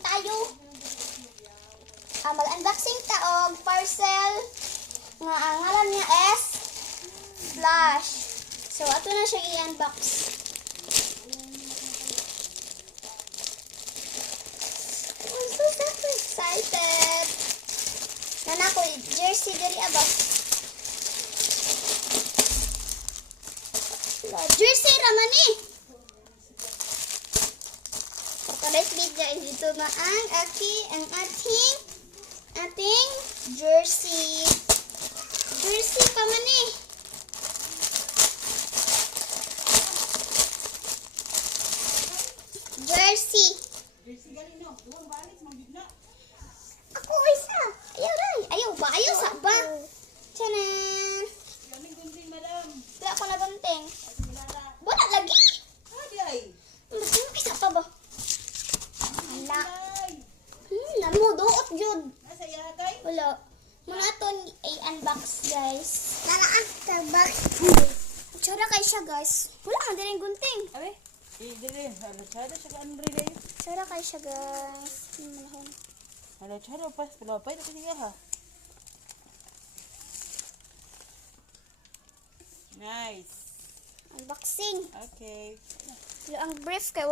tayo. Mag-unboxing ta og parcel nga ang ngalan niya is Flash. So ato na siya i-unbox. I'm so super excited. Nana ko jersey diri aba. Jersey raman ni. Let's meet guys. Dito na ang ating jersey. Jersey pa man eh. Jersey. Jersey galing no. Duwang balik manggid na. Ako isa. Ayaw ray. Ayaw ba? Ayaw sa ba? Tanan. Kaming gunting madam. Wala ako nagunting. Wala. Wala lagi. Adi ay. Ano isa pa ba? Wala. Ay. Namo doot yun. Nasa yatay. Wala. Muna ito i-unbox guys. Nana-unbox. Tsura kayo siya guys. Wala nga din yung gunting. Abe. Dili. Halo chada siya kan rin. Tsura kayo siya guys. Halo chada pas pelopay ta kaniya ha. Nice. Unboxing. Okay. Ang brief kay